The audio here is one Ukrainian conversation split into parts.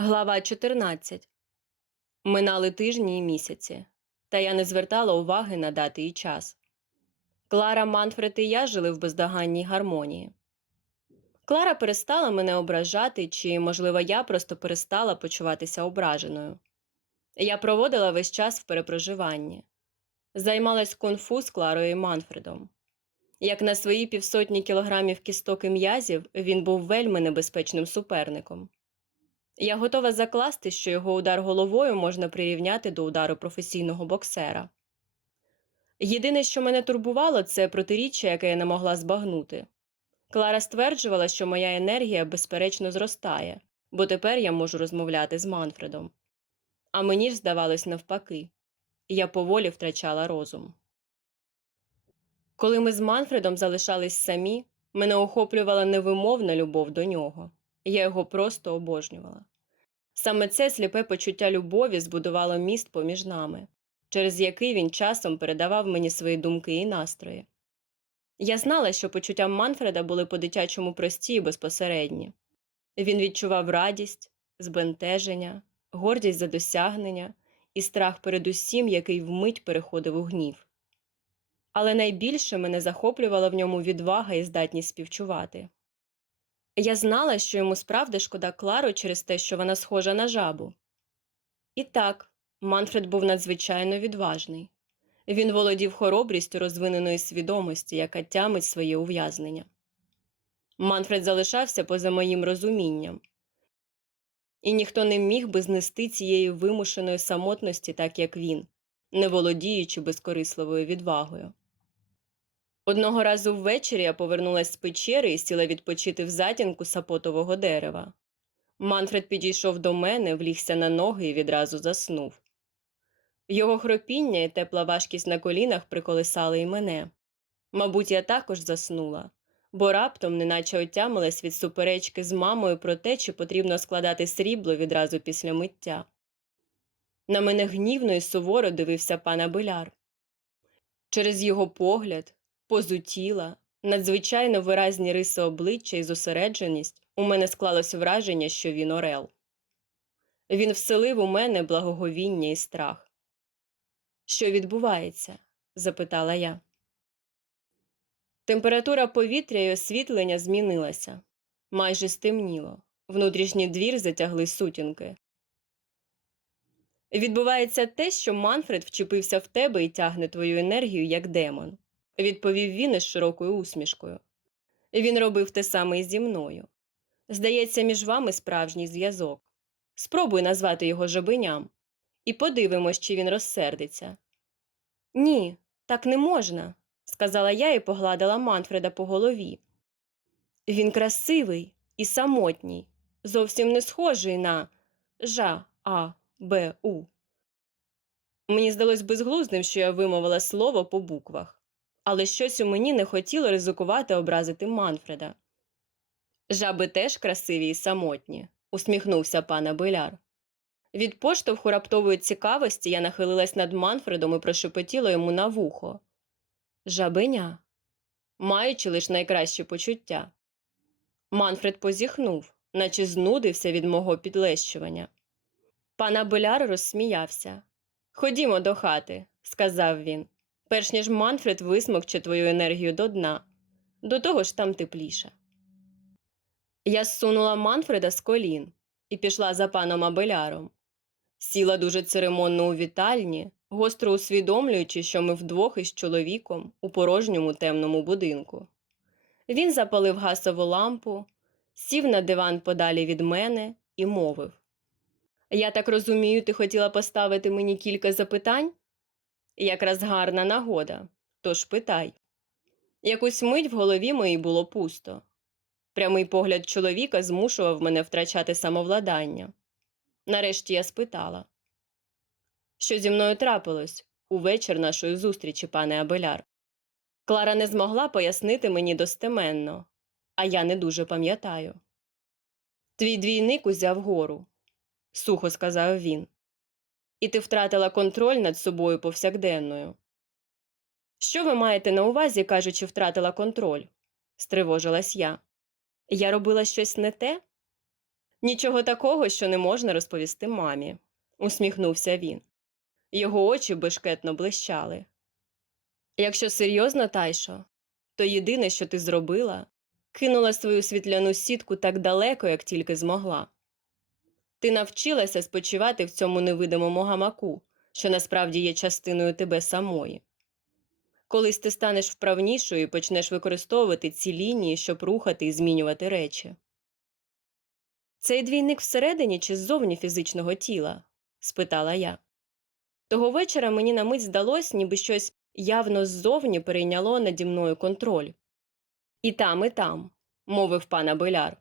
Глава 14 Минали тижні і місяці, та я не звертала уваги на дати і час. Клара, Манфред і я жили в бездоганній гармонії. Клара перестала мене ображати, чи, можливо, я просто перестала почуватися ображеною. Я проводила весь час в перепроживанні, займалась кунг-фу з Кларою і Манфредом. Як на свої півсотні кілограмів кісток і м'язів, він був вельми небезпечним суперником. Я готова закласти, що його удар головою можна прирівняти до удару професійного боксера. Єдине, що мене турбувало, це протиріччя, яке я не могла збагнути. Клара стверджувала, що моя енергія безперечно зростає, бо тепер я можу розмовляти з Манфредом. А мені ж здавалось навпаки, я поволі втрачала розум. Коли ми з Манфредом залишались самі, мене охоплювала невимовна любов до нього. Я його просто обожнювала. Саме це сліпе почуття любові збудувало міст поміж нами, через який він часом передавав мені свої думки і настрої. Я знала, що почуття Манфреда були по-дитячому прості і безпосередні. Він відчував радість, збентеження, гордість за досягнення і страх перед усім, який вмить переходив у гнів. Але найбільше мене захоплювала в ньому відвага і здатність співчувати. Я знала, що йому справді шкода Клару через те, що вона схожа на жабу. І так, Манфред був надзвичайно відважний. Він володів хоробрістю розвиненої свідомості, яка тямить своє ув'язнення. Манфред залишався поза моїм розумінням, і ніхто не міг би знести цієї вимушеної самотності, так як він, не володіючи безкорисливою відвагою. Одного разу ввечері я повернулася з печери і сіла відпочити в затінку сапотового дерева. Манфред підійшов до мене, влігся на ноги і відразу заснув. Його хропіння і тепла важкість на колінах приколисали й мене. Мабуть, я також заснула, бо раптом неначе отямилась від суперечки з мамою про те, чи потрібно складати срібло відразу після миття. На мене гнівно і суворо дивився пан Абеляр. Через його погляд, позу тіла, надзвичайно виразні риси обличчя і зосередженість у мене склалось враження, що він орел. Він вселив у мене благоговіння і страх. Що відбувається? запитала я. Температура повітря і освітлення змінилася. Майже стемніло. Внутрішній двір затягли сутінки. Відбувається те, що Манфред вчепився в тебе і тягне твою енергію як демон, відповів він із широкою усмішкою. Він робив те саме і зі мною. Здається, між вами справжній зв'язок. Спробуй назвати його жабиням, і подивимось, чи він розсердиться. Ні, так не можна, сказала я і погладила Манфреда по голові. Він красивий і самотній, зовсім не схожий на жа а б у. Мені здалось безглуздим, що я вимовила слово по буквах, але щось у мені не хотіло ризикувати образити Манфреда. Жаби теж красиві і самотні, усміхнувся пан Беляр. Від поштовху раптової цікавості я нахилилась над Манфредом і прошепотіла йому на вухо. Жабеня, маючи лише найкращі почуття. Манфред позіхнув, наче знудився від мого підлещування. Пан Абеляр розсміявся. Ходімо до хати, сказав він, перш ніж Манфред висмокче твою енергію до дна. До того ж там тепліше. Я зсунула Манфреда з колін і пішла за паном Абеляром. Сіла дуже церемонно у вітальні, гостро усвідомлюючи, що ми вдвох із чоловіком у порожньому темному будинку. Він запалив гасову лампу, сів на диван подалі від мене і мовив Я так розумію, ти хотіла поставити мені кілька запитань? Якраз гарна нагода, тож питай. Якусь мить в голові моїй було пусто. Прямий погляд чоловіка змушував мене втрачати самовладання. Нарешті я спитала, що зі мною трапилось у вечір нашої зустрічі, пане Абеляр. Клара не змогла пояснити мені достеменно, а я не дуже пам'ятаю. Твій двійник узяв гору, сухо сказав він, і ти втратила контроль над собою повсякденною. Що ви маєте на увазі, кажучи, втратила контроль? стривожилась я. Я робила щось не те? Нічого такого, що не можна розповісти мамі, усміхнувся він. Його очі бешкетно блищали. Якщо серйозно, Тайшо, то єдине, що ти зробила, кинула свою світляну сітку так далеко, як тільки змогла. Ти навчилася спочивати в цьому невидимому гамаку, що насправді є частиною тебе самої. Колись ти станеш вправнішою і почнеш використовувати ці лінії, щоб рухати і змінювати речі. Цей двійник всередині чи ззовні фізичного тіла? спитала я. Того вечора мені на мить здалось, ніби щось явно ззовні перейняло наді мною контроль. І там, і там, мовив пан Абеляр.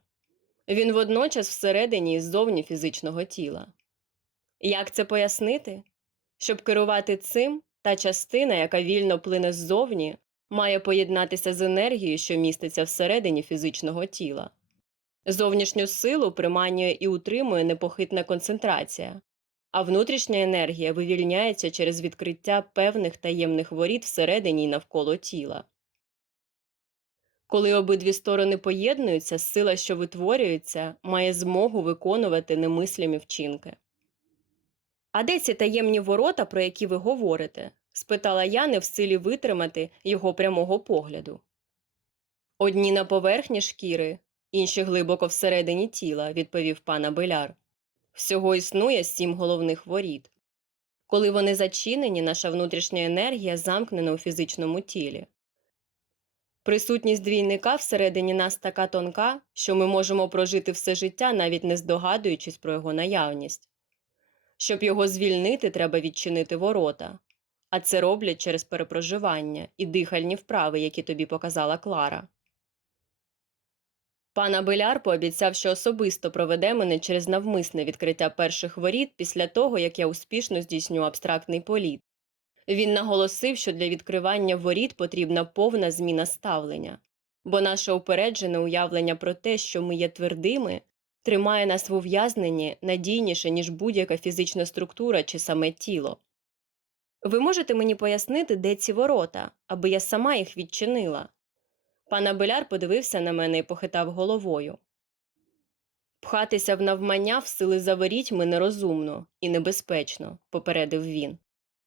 Він водночас всередині і ззовні фізичного тіла. Як це пояснити? Щоб керувати цим, та частина, яка вільно плине ззовні, має поєднатися з енергією, що міститься всередині фізичного тіла. Зовнішню силу приманює і утримує непохитна концентрація, а внутрішня енергія вивільняється через відкриття певних таємних воріт всередині й навколо тіла. Коли обидві сторони поєднуються, сила, що витворюється, має змогу виконувати немислімі вчинки. А де ці таємні ворота, про які ви говорите? спитала я, не в силі витримати його прямого погляду. Одні на поверхні шкіри, інші глибоко всередині тіла, відповів пан Абеляр. Всього існує сім головних воріт. Коли вони зачинені, наша внутрішня енергія замкнена у фізичному тілі. Присутність двійника всередині нас така тонка, що ми можемо прожити все життя, навіть не здогадуючись про його наявність. Щоб його звільнити, треба відчинити ворота, а це роблять через перепроживання і дихальні вправи, які тобі показала Клара. Пан Абеляр пообіцяв, що особисто проведе мене через навмисне відкриття перших воріт після того, як я успішно здійсню абстрактний політ. Він наголосив, що для відкривання воріт потрібна повна зміна ставлення, бо наше упереджене уявлення про те, що ми є твердими, тримає нас в ув'язненні надійніше, ніж будь-яка фізична структура чи саме тіло. Ви можете мені пояснити, де ці ворота, аби я сама їх відчинила? Пан Абеляр подивився на мене і похитав головою. Пхатися в навмання в сили за ворітьми нерозумно і небезпечно, попередив він.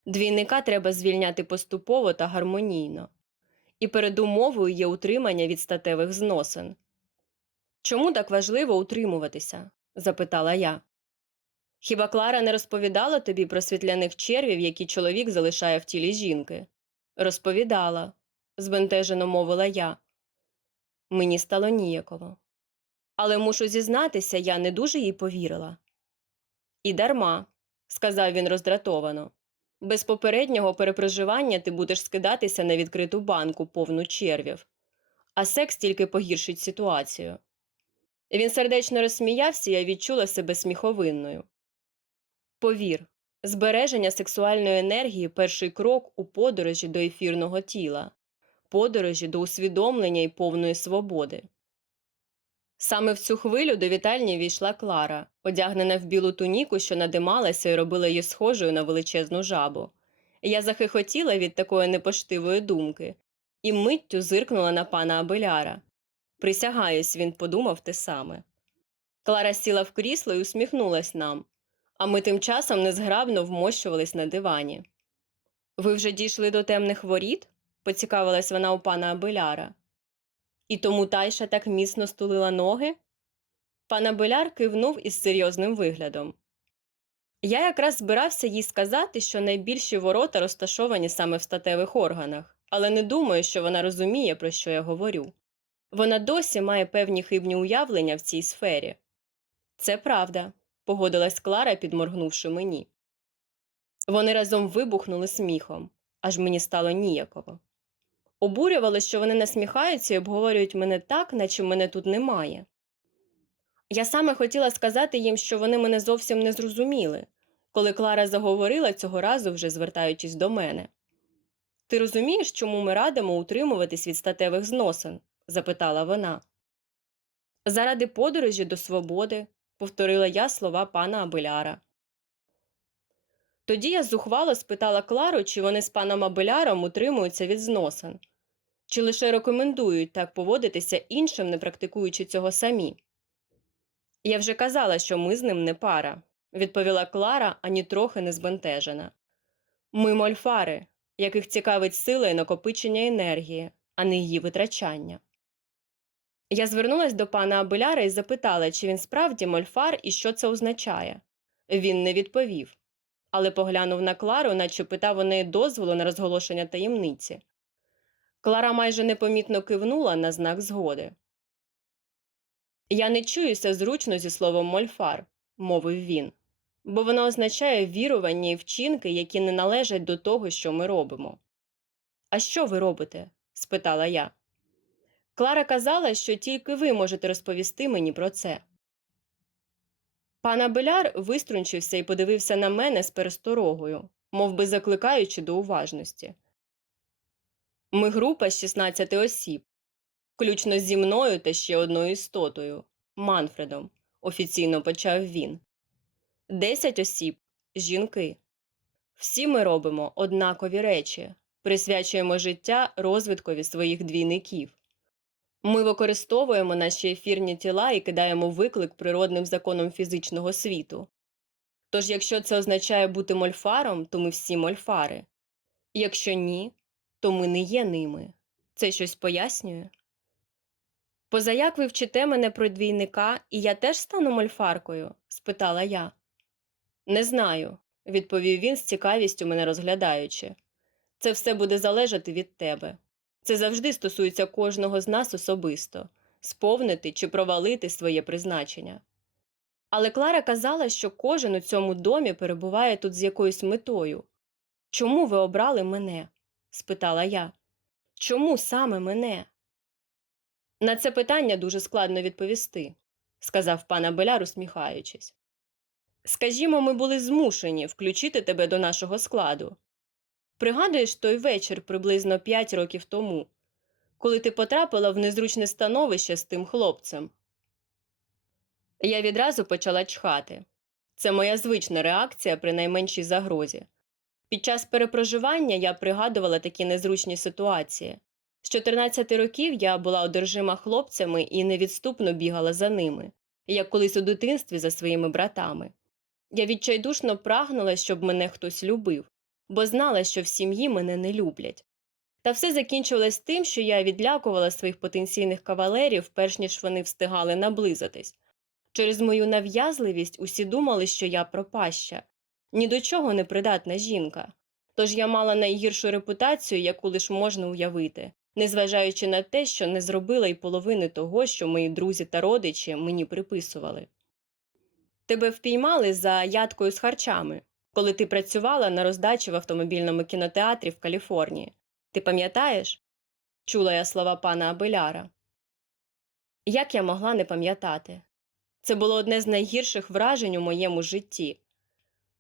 Двійника треба звільняти поступово та гармонійно. І передумовою є утримання від статевих зносин. Чому так важливо утримуватися? запитала я. Хіба Клара не розповідала тобі про світляних червів, які чоловік залишає в тілі жінки? Розповідала, збентежено мовила я. Мені стало ніяково. Але мушу зізнатися, я не дуже їй повірила. І дарма, сказав він роздратовано. Без попереднього перепроживання ти будеш скидатися на відкриту банку повну червів, а секс тільки погіршить ситуацію. Він сердечно розсміявся, і я відчула себе сміховинною. Повір, збереження сексуальної енергії перший крок у подорожі до ефірного тіла, подорожі до усвідомлення і повної свободи. Саме в цю хвилю до вітальні війшла Клара, одягнена в білу туніку, що надималася і робила її схожою на величезну жабу. Я захихотіла від такої непоштивої думки і миттю зиркнула на пана Абеляра. Присягаюсь, він подумав те саме. Клара сіла в крісло і усміхнулась нам, а ми тим часом незграбно вмощувались на дивані. Ви вже дійшли до темних воріт? поцікавилась вона у пана Абеляра. І тому тайша так міцно стулила ноги? Пан Абеляр кивнув із серйозним виглядом. Я якраз збирався їй сказати, що найбільші ворота розташовані саме в статевих органах, але не думаю, що вона розуміє, про що я говорю. Вона досі має певні хибні уявлення в цій сфері. Це правда, погодилась Клара, підморгнувши мені. Вони разом вибухнули сміхом, аж мені стало ніяково. Обурювало, що вони насміхаються і обговорюють мене так, наче мене тут немає. Я саме хотіла сказати їм, що вони мене зовсім не зрозуміли, коли Клара заговорила цього разу, вже звертаючись до мене. Ти розумієш, чому ми радимо утримуватись від статевих зносин? запитала вона. Заради подорожі до свободи, повторила я слова пана Абеляра. Тоді я зухвало спитала Клару, чи вони з паном Абеляром утримуються від зносин, чи лише рекомендують так поводитися іншим, не практикуючи цього самі. Я вже казала, що ми з ним не пара, відповіла Клара, ані трохи не збентежена. Ми мольфари, яких цікавить сила і накопичення енергії, а не її витрачання. Я звернулась до пана Абеляра і запитала, чи він справді мольфар і що це означає. Він не відповів, але поглянув на Клару, наче питав у неї дозволу на розголошення таємниці. Клара майже непомітно кивнула на знак згоди. Я не чуюся зручно зі словом мольфар, мовив він, бо воно означає вірування і вчинки, які не належать до того, що ми робимо. А що ви робите? спитала я. Клара казала, що тільки ви можете розповісти мені про це. Пан Абеляр виструнчився і подивився на мене з пересторогою, мов би закликаючи до уважності. Ми група з 16 осіб, включно зі мною та ще одною істотою Манфредом, офіційно почав він. Десять осіб жінки. Всі ми робимо однакові речі, присвячуємо життя розвиткові своїх двійників. Ми використовуємо наші ефірні тіла і кидаємо виклик природним законам фізичного світу. Тож, якщо це означає бути мольфаром, то ми всі мольфари. Якщо ні, то ми не є ними. Це щось пояснює? Позаяк ви вчите мене про двійника, і я теж стану мольфаркою? спитала я. Не знаю, відповів він з цікавістю мене розглядаючи. Це все буде залежати від тебе. Це завжди стосується кожного з нас особисто сповнити чи провалити своє призначення. Але Клара казала, що кожен у цьому домі перебуває тут з якоюсь метою. Чому ви обрали мене? Спитала я. Чому саме мене? На це питання дуже складно відповісти, сказав пан Абеляр, усміхаючись. Скажімо, ми були змушені включити тебе до нашого складу. Пригадуєш той вечір приблизно п'ять років тому, коли ти потрапила в незручне становище з тим хлопцем. Я відразу почала чхати. Це моя звична реакція при найменшій загрозі. Під час перепроживання я пригадувала такі незручні ситуації. З 14 років я була одержима хлопцями і невідступно бігала за ними, як колись у дитинстві за своїми братами. Я відчайдушно прагнула, щоб мене хтось любив, бо знала, що в сім'ї мене не люблять. Та все закінчувалось тим, що я відлякувала своїх потенційних кавалерів, перш ніж вони встигали наблизитись. Через мою нав'язливість усі думали, що я пропаща, ні до чого не придатна жінка. Тож я мала найгіршу репутацію, яку лиш можна уявити, незважаючи на те, що не зробила й половини того, що мої друзі та родичі мені приписували. Тебе впіймали за ядкою з харчами, коли ти працювала на роздачі в автомобільному кінотеатрі в Каліфорнії. Ти пам'ятаєш? чула я слова пана Абеляра. Як я могла не пам'ятати? Це було одне з найгірших вражень у моєму житті.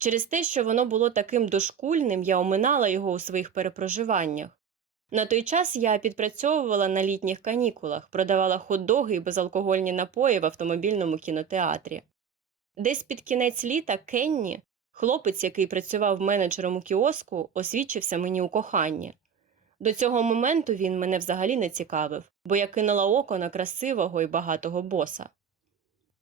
Через те, що воно було таким дошкульним, я оминала його у своїх перепроживаннях. На той час я підпрацьовувала на літніх канікулах, продавала хот-доги і безалкогольні напої в автомобільному кінотеатрі. Десь під кінець літа Кенні, хлопець, який працював менеджером у кіоску, освідчився мені у коханні. До цього моменту він мене взагалі не цікавив, бо я кинула око на красивого і багатого боса.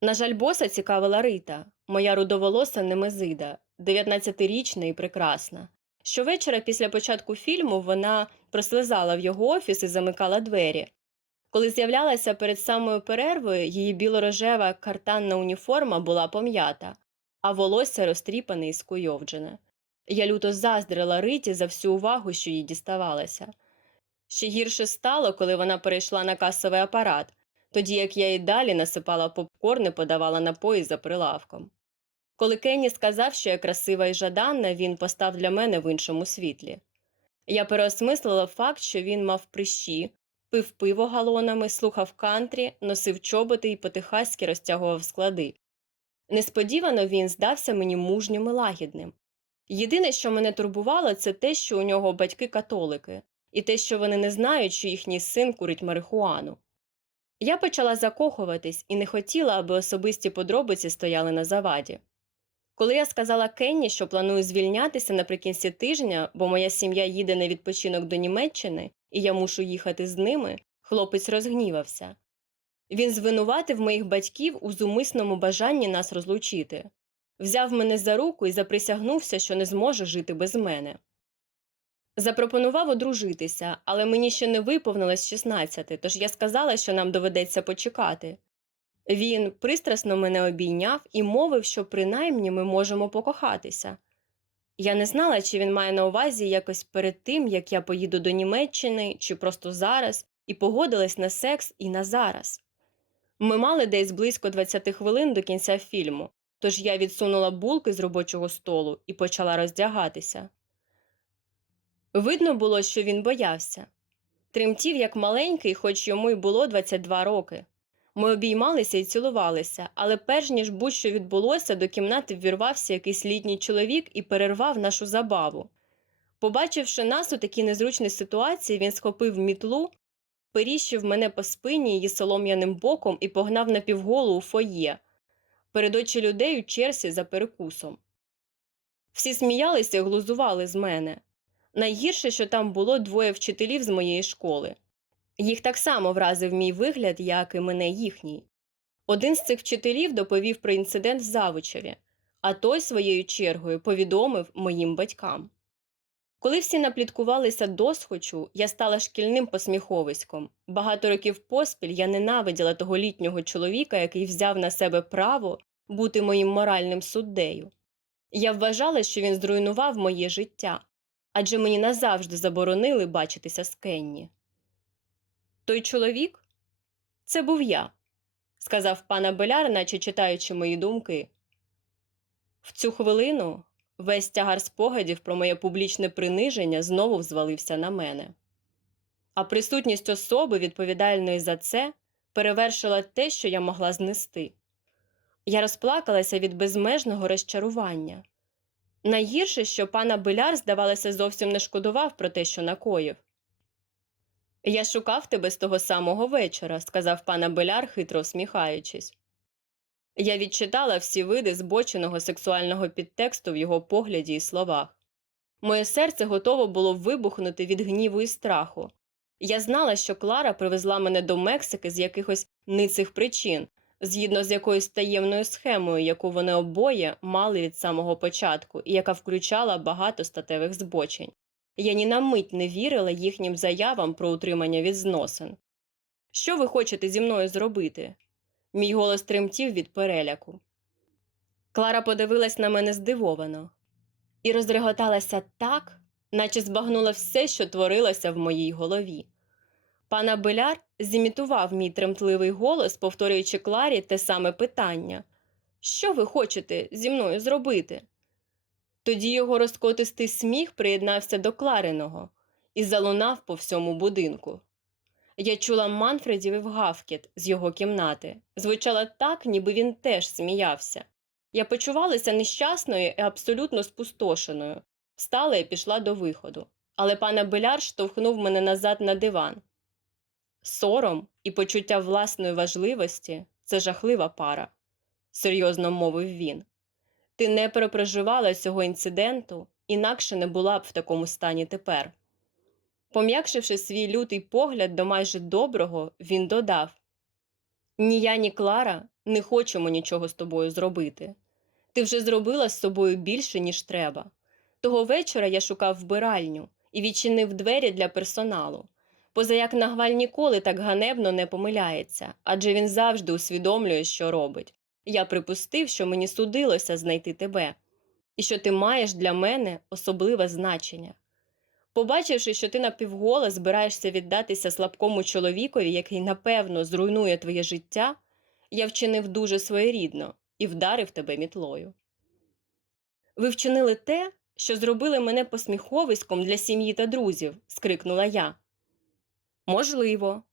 На жаль, боса цікавила Рита, моя рудоволоса немезида, 19-річна і прекрасна. Щовечора після початку фільму вона прослизала в його офіс і замикала двері. Коли з'являлася перед самою перервою, її білорожева картанна уніформа була пом'ята, а волосся розтріпане і скуйовджене. Я люто заздрила Риті за всю увагу, що їй діставалася. Ще гірше стало, коли вона перейшла на касовий апарат, тоді як я й далі насипала попкорн і подавала напої за прилавком. Коли Кенні сказав, що я красива і жаданна, він постав для мене в іншому світлі. Я переосмислила факт, що він мав прищі, пив пиво галонами, слухав кантрі, носив чоботи і потихаськи розтягував склади. Несподівано він здався мені мужнім і лагідним. Єдине, що мене турбувало, це те, що у нього батьки католики, і те, що вони не знають, що їхній син курить марихуану. Я почала закохуватись і не хотіла, аби особисті подробиці стояли на заваді. Коли я сказала Кенні, що планую звільнятися наприкінці тижня, бо моя сім'я їде на відпочинок до Німеччини, і я мушу їхати з ними, хлопець розгнівався. Він звинуватив моїх батьків у зумисному бажанні нас розлучити, взяв мене за руку і заприсягнувся, що не зможе жити без мене. Запропонував одружитися, але мені ще не виповнилось 16, тож я сказала, що нам доведеться почекати. Він пристрасно мене обійняв і мовив, що принаймні ми можемо покохатися. Я не знала, чи він має на увазі якось перед тим, як я поїду до Німеччини, чи просто зараз, і погодилась на секс і на зараз. Ми мали десь близько 20 хвилин до кінця фільму, тож я відсунула булки з робочого столу і почала роздягатися. Видно було, що він боявся. Тремтів як маленький, хоч йому й було 22 роки. Ми обіймалися і цілувалися, але перш ніж будь-що відбулося, до кімнати ввірвався якийсь літній чоловік і перервав нашу забаву. Побачивши нас у такій незручній ситуації, він схопив мітлу, періщив мене по спині її солом'яним боком і погнав на півголу у фоє, перед очі людей у черзі за перекусом. Всі сміялися і глузували з мене. Найгірше, що там було двоє вчителів з моєї школи. Їх так само вразив мій вигляд, як і мене їхній. Один з цих вчителів доповів про інцидент в завучеві, а той своєю чергою повідомив моїм батькам. Коли всі напліткувалися досхочу, я стала шкільним посміховиськом. Багато років поспіль я ненавиділа того літнього чоловіка, який взяв на себе право бути моїм моральним суддею. Я вважала, що він зруйнував моє життя, адже мені назавжди заборонили бачитися з Кенні. Той чоловік це був я, сказав пана Беляр, наче читаючи мої думки. В цю хвилину весь тягар спогадів про моє публічне приниження знову взвалився на мене. А присутність особи, відповідальної за це, перевершила те, що я могла знести. Я розплакалася від безмежного розчарування. Найгірше, що пана Беляр, здавалося, зовсім не шкодував про те, що накоїв. Я шукав тебе з того самого вечора, сказав пана Беляр, хитро усміхаючись. Я відчитала всі види збоченого сексуального підтексту в його погляді і словах. Моє серце готово було вибухнути від гніву і страху. Я знала, що Клара привезла мене до Мексики з якихось ницих причин, згідно з якоюсь таємною схемою, яку вони обоє мали від самого початку, і яка включала багато статевих збочень. Я ні на мить не вірила їхнім заявам про утримання від зносин. Що ви хочете зі мною зробити? Мій голос тремтів від переляку. Клара подивилась на мене здивовано і розреготалася так, наче збагнула все, що творилося в моїй голові. Пана Беляр зімітував мій тремтливий голос, повторюючи Кларі те саме питання Що ви хочете зі мною зробити? Тоді його розкотистий сміх приєднався до Клариного і залунав по всьому будинку. Я чула Манфредів гавкіт з його кімнати. Звучало так, ніби він теж сміявся. Я почувалася нещасною і абсолютно спустошеною. Встала і пішла до виходу. Але пана Беляр штовхнув мене назад на диван. Сором і почуття власної важливості це жахлива пара, серйозно мовив він. Ти не перепроживала цього інциденту, інакше не була б в такому стані тепер. Пом'якшивши свій лютий погляд до майже доброго, він додав Ні я, ні Клара не хочемо нічого з тобою зробити. Ти вже зробила з собою більше, ніж треба. Того вечора я шукав вбиральню і відчинив двері для персоналу. Позаяк Нагваль ніколи так ганебно не помиляється, адже він завжди усвідомлює, що робить. Я припустив, що мені судилося знайти тебе, і що ти маєш для мене особливе значення. Побачивши, що ти напівгола збираєшся віддатися слабкому чоловікові, який напевно зруйнує твоє життя, я вчинив дуже своєрідно і вдарив тебе мітлою. Ви вчинили те, що зробили мене посміховиськом для сім'ї та друзів, скрикнула я. Можливо,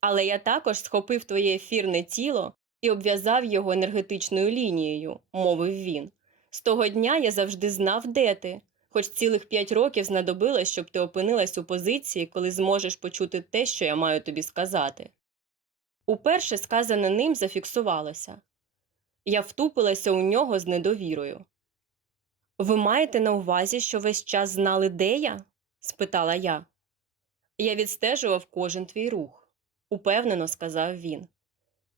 але я також схопив твоє ефірне тіло і обв'язав його енергетичною лінією, мовив він. З того дня я завжди знав, де ти, хоч цілих п'ять років знадобилось, щоб ти опинилась у позиції, коли зможеш почути те, що я маю тобі сказати. Уперше сказане ним зафіксувалося. Я втупилася у нього з недовірою. Ви маєте на увазі, що весь час знали, де я? спитала я. Я відстежував кожен твій рух, упевнено сказав він.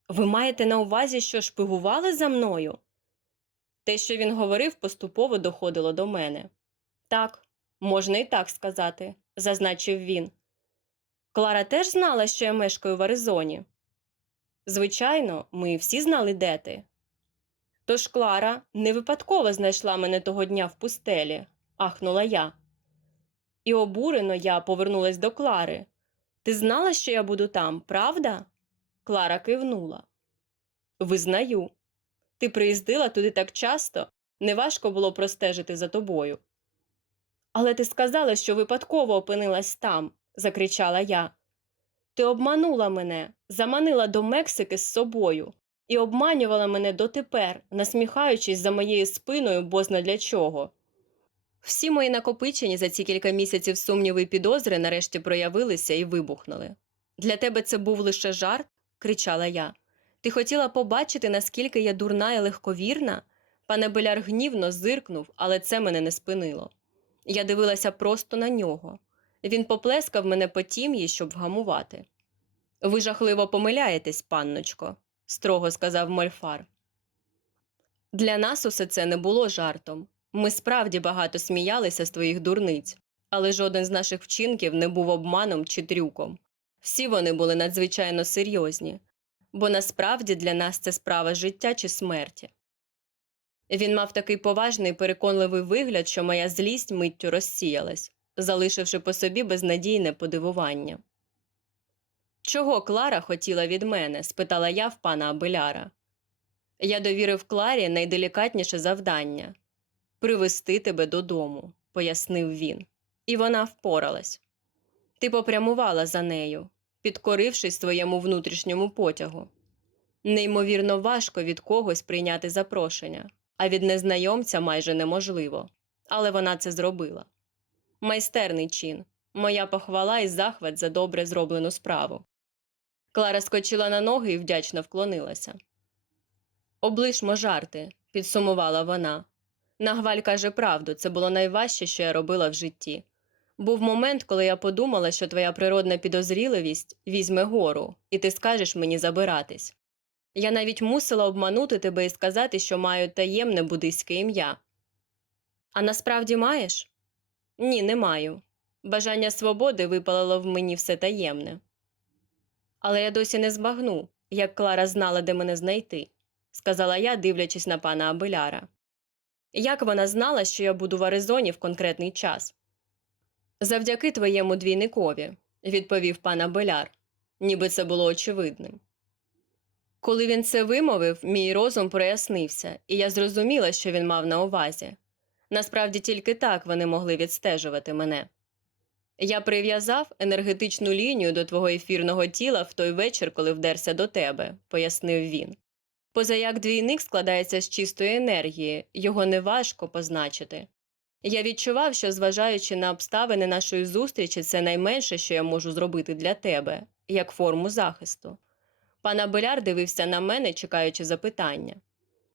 Ви маєте на увазі, що шпигували за мною? Те, що він говорив, поступово доходило до мене. Так, можна і так сказати, зазначив він. Клара теж знала, що я мешкаю в Аризоні. Звичайно, ми всі знали, де ти. Тож Клара не випадково знайшла мене того дня в пустелі, ахнула я. І обурено я повернулась до Клари. Ти знала, що я буду там, правда? Клара кивнула. Визнаю. Ти приїздила туди так часто, неважко було простежити за тобою. Але ти сказала, що випадково опинилась там, закричала я. Ти обманула мене, заманила до Мексики з собою і обманювала мене дотепер, насміхаючись за моєю спиною бозна для чого. Всі мої накопичені за ці кілька місяців сумніви і підозри нарешті проявилися і вибухнули. Для тебе це був лише жарт? Кричала я. Ти хотіла побачити, наскільки я дурна і легковірна? Пане Беляр гнівно зиркнув, але це мене не спинило. Я дивилася просто на нього. Він поплескав мене по тім'ї, щоб вгамувати. Ви жахливо помиляєтесь, панночко, строго сказав Мольфар. Для нас усе це не було жартом. Ми справді багато сміялися з твоїх дурниць, але жоден з наших вчинків не був обманом чи трюком. Всі вони були надзвичайно серйозні, бо насправді для нас це справа життя чи смерті. Він мав такий поважний переконливий вигляд, що моя злість миттю розсіялась, залишивши по собі безнадійне подивування. Чого Клара хотіла від мене? спитала я в пана Абеляра. Я довірив Кларі найделікатніше завдання привести тебе додому, пояснив він, і вона впоралась. Ти попрямувала за нею, підкорившись твоєму внутрішньому потягу. Неймовірно важко від когось прийняти запрошення, а від незнайомця майже неможливо. Але вона це зробила. Майстерний чин, моя похвала і захват за добре зроблену справу. Клара скочила на ноги і вдячно вклонилася. Облишмо жарти, підсумувала вона. Нагваль каже правду, це було найважче, що я робила в житті. Був момент, коли я подумала, що твоя природна підозріливість візьме гору, і ти скажеш мені забиратись. Я навіть мусила обманути тебе і сказати, що маю таємне буддийське ім'я. А насправді маєш? Ні, не маю. Бажання свободи випалило в мені все таємне. Але я досі не збагну, як Клара знала, де мене знайти, сказала я, дивлячись на пана Абеляра. Як вона знала, що я буду в Аризоні в конкретний час? Завдяки твоєму двійникові, відповів пан Абеляр, ніби це було очевидним. Коли він це вимовив, мій розум прояснився, і я зрозуміла, що він мав на увазі. Насправді тільки так вони могли відстежувати мене. Я прив'язав енергетичну лінію до твого ефірного тіла в той вечір, коли вдерся до тебе, пояснив він. Позаяк двійник складається з чистої енергії, його неважко позначити. Я відчував, що, зважаючи на обставини нашої зустрічі, це найменше, що я можу зробити для тебе, як форму захисту. Пан Абеляр дивився на мене, чекаючи запитання.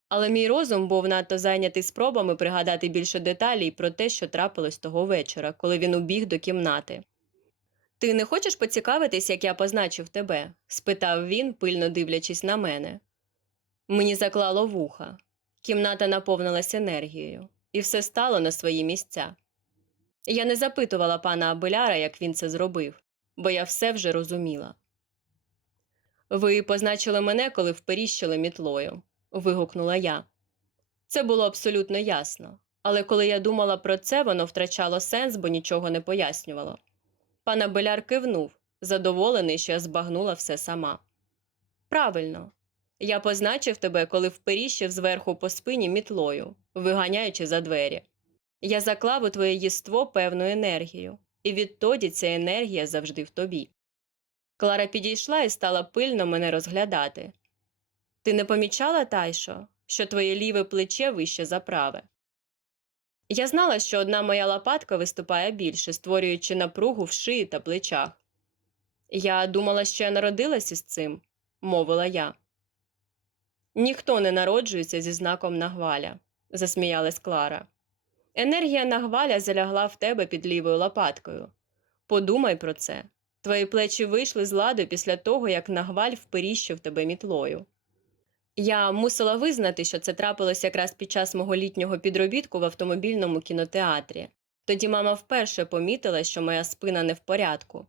Але мій розум був надто зайнятий спробами пригадати більше деталей про те, що трапилось того вечора, коли він убіг до кімнати. Ти не хочеш поцікавитись, як я позначив тебе? спитав він, пильно дивлячись на мене. Мені заклало вуха. Кімната наповнилась енергією, і все стало на свої місця. Я не запитувала пана Абеляра, як він це зробив, бо я все вже розуміла. Ви позначили мене, коли вперіщили мітлою, вигукнула я. Це було абсолютно ясно, але коли я думала про це, воно втрачало сенс, бо нічого не пояснювало. Пан Абеляр кивнув, задоволений, що я збагнула все сама. Правильно, я позначив тебе, коли вперіщив зверху по спині мітлою, виганяючи за двері. Я заклав у твоє єство певну енергію, і відтоді ця енергія завжди в тобі. Клара підійшла і стала пильно мене розглядати. Ти не помічала, Тайшо, що твоє ліве плече вище за праве? Я знала, що одна моя лопатка виступає більше, створюючи напругу в шиї та плечах. Я думала, що я народилась із цим, мовила я. Ніхто не народжується зі знаком нагваля, засміялась Клара. Енергія нагваля залягла в тебе під лівою лопаткою. Подумай про це. Твої плечі вийшли з ладу після того, як нагваль вперіщив тебе мітлою. Я мусила визнати, що це трапилось якраз під час мого літнього підробітку в автомобільному кінотеатрі. Тоді мама вперше помітила, що моя спина не в порядку.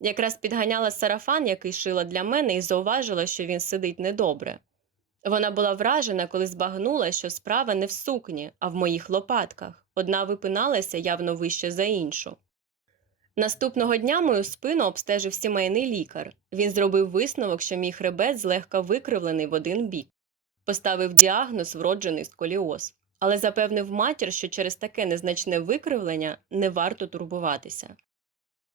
Якраз підганяла сарафан, який шила для мене, і зауважила, що він сидить недобре. Вона була вражена, коли збагнула, що справа не в сукні, а в моїх лопатках. Одна випиналася явно вище за іншу. Наступного дня мою спину обстежив сімейний лікар. Він зробив висновок, що мій хребет злегка викривлений в один бік. Поставив діагноз вроджений сколіоз, але запевнив матір, що через таке незначне викривлення не варто турбуватися.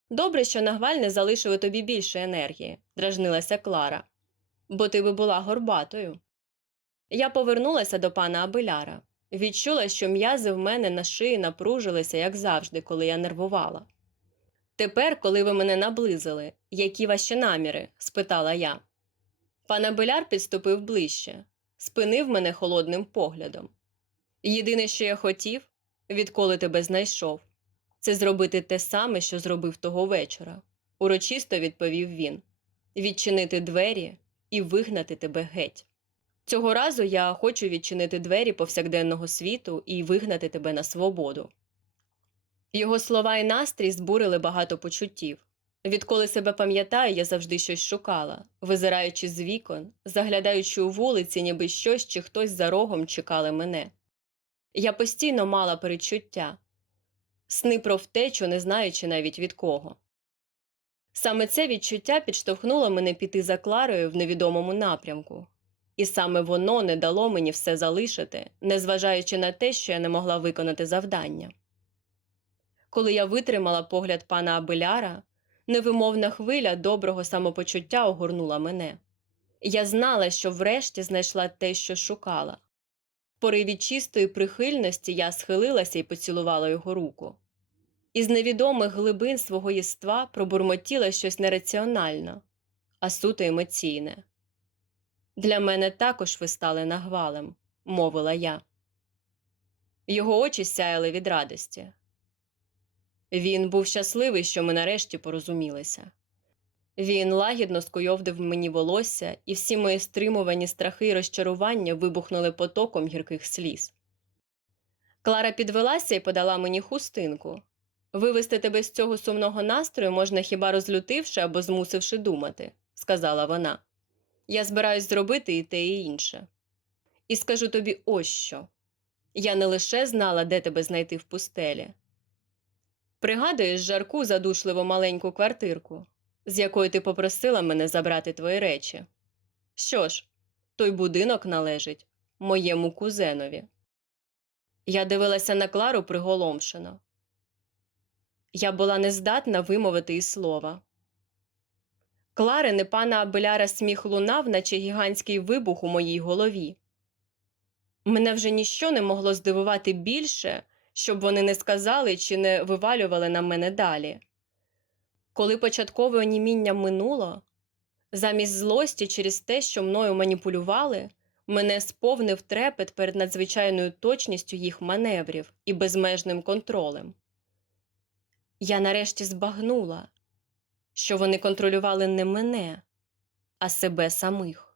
Добре, що нагваль не залишили тобі більше енергії, дражнилася Клара, бо ти би була горбатою. Я повернулася до пана Абеляра. Відчула, що м'язи в мене на шиї напружилися, як завжди, коли я нервувала. Тепер, коли ви мене наблизили, які ваші наміри? спитала я. Пан Абеляр підступив ближче, спинив мене холодним поглядом. Єдине, що я хотів, відколи тебе знайшов, це зробити те саме, що зробив того вечора, урочисто відповів він відчинити двері і вигнати тебе геть. Цього разу я хочу відчинити двері повсякденного світу і вигнати тебе на свободу. Його слова і настрій збурили багато почуттів. Відколи себе пам'ятаю, я завжди щось шукала, визираючи з вікон, заглядаючи у вулиці, ніби щось чи хтось за рогом чекали мене. Я постійно мала перечуття, сни про втечу, не знаючи навіть від кого. Саме це відчуття підштовхнуло мене піти за Кларою в невідомому напрямку, і саме воно не дало мені все залишити, незважаючи на те, що я не могла виконати завдання. Коли я витримала погляд пана Абеляра, невимовна хвиля доброго самопочуття огорнула мене. Я знала, що врешті знайшла те, що шукала. В пориві чистої прихильності я схилилася і поцілувала його руку. Із невідомих глибин свого єства пробурмотіла щось нераціонально, а суто емоційне. Для мене також ви стали нагвалем, мовила я. Його очі сяяли від радості. Він був щасливий, що ми нарешті порозумілися. Він лагідно скуйовдив мені волосся, і всі мої стримувані страхи і розчарування вибухнули потоком гірких сліз. Клара підвелася і подала мені хустинку. Вивести тебе з цього сумного настрою можна хіба розлютивши або змусивши думати, сказала вона. Я збираюсь зробити і те, і інше. І скажу тобі ось що я не лише знала, де тебе знайти в пустелі. Пригадуєш жарку задушливу маленьку квартирку, з якої ти попросила мене забрати твої речі. Що ж, той будинок належить моєму кузенові. Я дивилася на Клару приголомшено. Я була нездатна вимовити і слова. Кларини пана Абеляра сміх лунав, наче гігантський вибух у моїй голові. Мене вже ніщо не могло здивувати більше, щоб вони не сказали чи не вивалювали на мене далі. Коли початкове оніміння минуло, замість злості через те, що мною маніпулювали, мене сповнив трепет перед надзвичайною точністю їх маневрів і безмежним контролем. Я нарешті збагнула, що вони контролювали не мене, а себе самих.